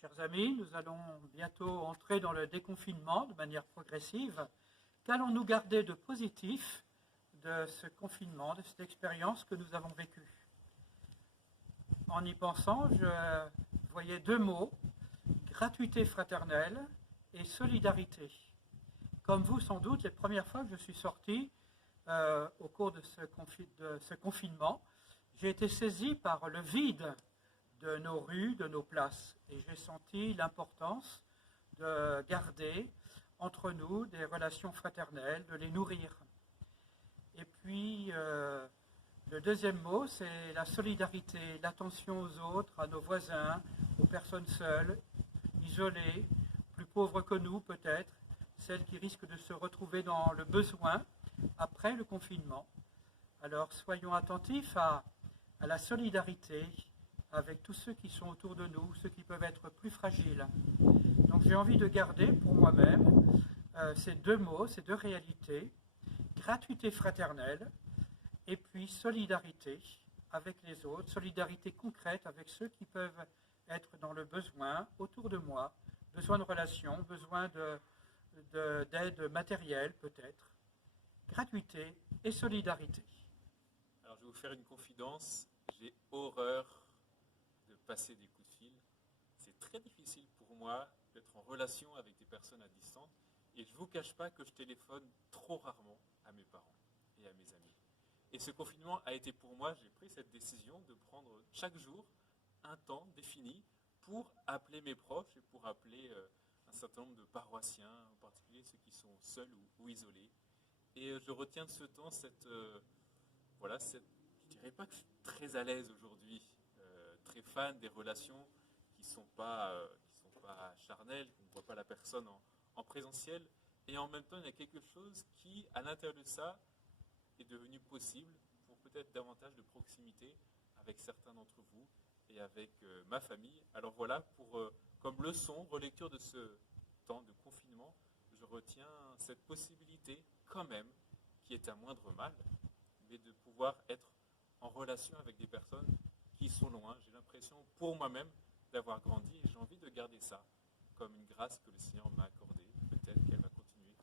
Chers amis, nous allons bientôt entrer dans le déconfinement de manière progressive. Qu'allons-nous garder de positif de ce confinement, de cette expérience que nous avons vécue? En y pensant, je voyais deux mots, gratuité fraternelle et solidarité. Comme vous, sans doute, les premières fois que je suis sorti au cours de ce confinement, j'ai été saisi par le vide de nos rues, de nos places. Et j'ai senti l'importance de garder entre nous des relations fraternelles, de les nourrir. Et puis, le deuxième mot, c'est la solidarité, l'attention aux autres, à nos voisins, aux personnes seules, isolées, plus pauvres que nous peut-être, celles qui risquent de se retrouver dans le besoin après le confinement. Alors, soyons attentifs à la solidarité avec tous ceux qui sont autour de nous, ceux qui peuvent être plus fragiles. Donc j'ai envie de garder pour moi-même ces deux mots, ces deux réalités, gratuité fraternelle et puis solidarité avec les autres, solidarité concrète avec ceux qui peuvent être dans le besoin autour de moi, besoin de relations, besoin d'aide matérielle peut-être, gratuité et solidarité. Alors je vais vous faire une confidence, j'ai horreur de passer des coups de fil. C'est très difficile pour moi d'être en relation avec des personnes à distance et je ne vous cache pas que je téléphone trop rarement à mes parents et à mes amis. Et ce confinement a été pour moi, j'ai pris cette décision de prendre chaque jour un temps défini pour appeler mes proches et pour appeler un certain nombre de paroissiens, en particulier ceux qui sont seuls ou isolés. Et je retiens de ce temps je ne dirais pas que je suis très à l'aise aujourd'hui, très fan des relations qui ne sont pas charnelles, qu'on ne voit pas la personne en présentiel. Et en même temps, il y a quelque chose qui, à l'intérieur de ça, est devenu possible pour peut-être davantage de proximité avec certains d'entre vous et avec ma famille. Alors voilà, comme leçon, relecture de ce temps de confinement, je retiens cette possibilité quand même, qui est un moindre mal, mais de pouvoir être en relation avec des personnes qui sont loin. J'ai l'impression, pour moi-même, d'avoir grandi et j'ai envie de garder ça comme une grâce que le Seigneur m'a accordée. Peut-être qu'elle va continuer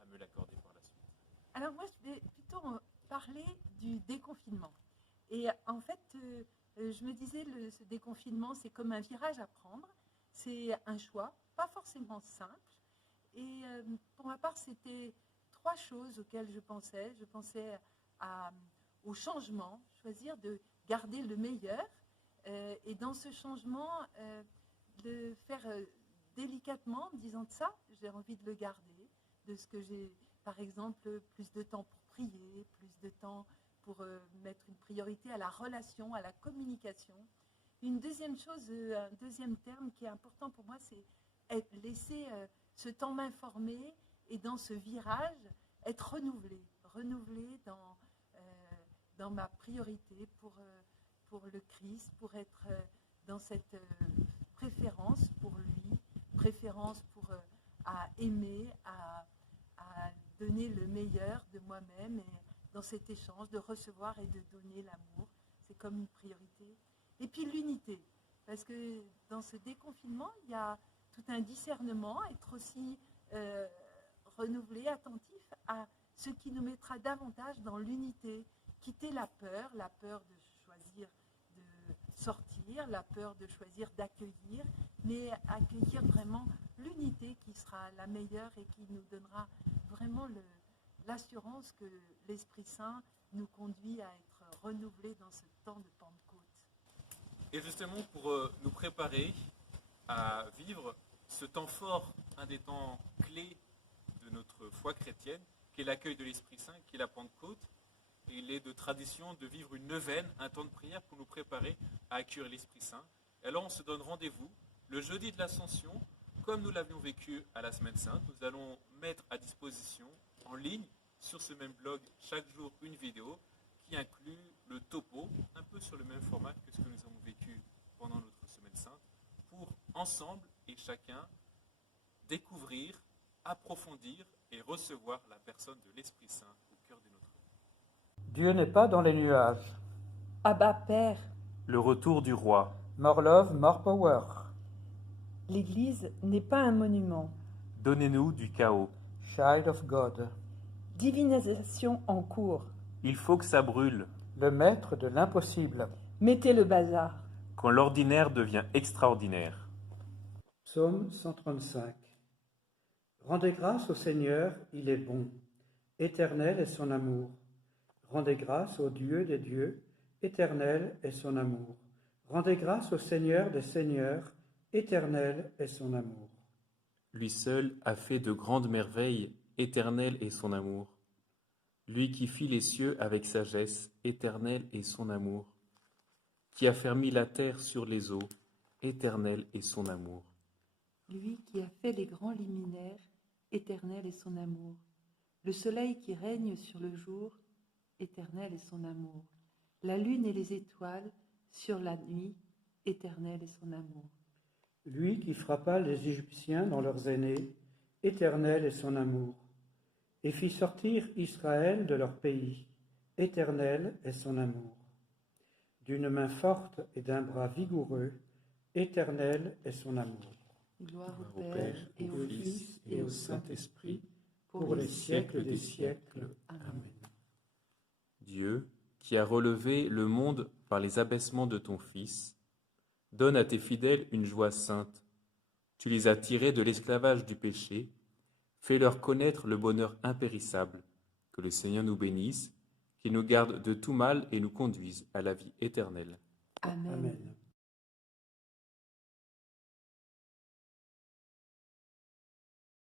à me l'accorder par la suite. Alors moi, je vais plutôt parler du déconfinement. Et en fait, je me disais, ce déconfinement, c'est comme un virage à prendre. C'est un choix, pas forcément simple. Et pour ma part, c'était trois choses auxquelles je pensais. Je pensais au changement, choisir de garder le meilleur. Et dans ce changement, de faire délicatement, en disant ça, j'ai envie de le garder, de ce que j'ai, par exemple, plus de temps pour prier, plus de temps pour mettre une priorité à la relation, à la communication. Une deuxième chose, un deuxième terme qui est important pour moi, c'est laisser ce temps m'informer et dans ce virage, être renouvelé dans ma priorité pour le Christ, pour être dans cette préférence pour lui, préférence à aimer, à donner le meilleur de moi-même et dans cet échange de recevoir et de donner l'amour. C'est comme une priorité. Et puis l'unité, parce que dans ce déconfinement, il y a tout un discernement, être aussi renouvelé, attentif à ce qui nous mettra davantage dans l'unité, quitter la peur de choisir de sortir, la peur de choisir d'accueillir, mais accueillir vraiment l'unité qui sera la meilleure et qui nous donnera vraiment l'assurance que l'Esprit Saint nous conduit à être renouvelés dans ce temps de Pentecôte. Et justement, pour nous préparer à vivre ce temps fort, un des temps clés de notre foi chrétienne, qui est l'accueil de l'Esprit Saint, qui est la Pentecôte, et il est de tradition de vivre une neuvaine, un temps de prière pour nous préparer à accueillir l'Esprit Saint. Et alors on se donne rendez-vous le jeudi de l'Ascension, comme nous l'avions vécu à la Semaine Sainte. Nous allons mettre à disposition en ligne, sur ce même blog, chaque jour une vidéo qui inclut le topo, un peu sur le même format que ce que nous avons vécu pendant notre Semaine Sainte, pour ensemble et chacun découvrir, approfondir et recevoir la personne de l'Esprit Saint au cœur de notre vie. Dieu n'est pas dans les nuages. Abba Père. Le retour du roi. More love, more power. L'Église n'est pas un monument. Donnez-nous du chaos. Child of God, Divinisation en cours. Il faut que ça brûle. le maître de l'impossible. Mettez le bazar. Quand l'ordinaire devient extraordinaire. Psaume 135. Rendez grâce au Seigneur, il est bon. Éternel est son amour. Rendez grâce au Dieu des dieux, éternel est son amour. Rendez grâce au Seigneur des seigneurs, éternel est son amour. Lui seul a fait de grandes merveilles, éternel est son amour. Lui qui fit les cieux avec sagesse, éternel est son amour. Qui a fermi la terre sur les eaux, éternel est son amour. Lui qui a fait les grands luminaires, éternel est son amour. Le soleil qui règne sur le jour, éternel est son amour. La lune et les étoiles sur la nuit, éternel est son amour. Lui qui frappa les Égyptiens dans leurs aînés, éternel est son amour. Et fit sortir Israël de leur pays, éternel est son amour. D'une main forte et d'un bras vigoureux, éternel est son amour. Gloire au Père et au Fils et au Saint-Esprit, pour les siècles des siècles. Amen. Dieu, qui a relevé le monde par les abaissements de ton Fils, donne à tes fidèles une joie sainte. Tu les as tirés de l'esclavage du péché, fais-leur connaître le bonheur impérissable. Que le Seigneur nous bénisse, qu'il nous garde de tout mal et nous conduise à la vie éternelle. Amen. Amen.